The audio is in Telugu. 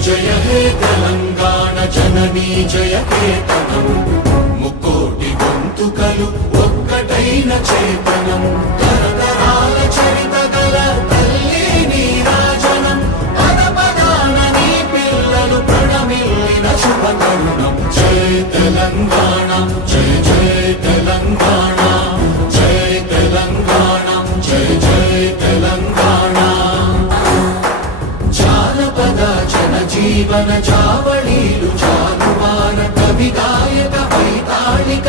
जय हे तेलंगाण जननी जय केतనం ముక్కోటి గొంతుకలు ఒక్కటైన చేతనం తరతరాల చరిత గల తల్లి నీరాజనం పద పదాన నీ పిల్లలు ప్రణమిల్లిన శుభతరుణం జయ తెలంగాణ జయ జయ తెలంగాణ జయ తెలంగాణ జయ జయ తెలంగాణ జానపద జీవన చావళీలు చాలువాన కవి గాయక వైతాళిక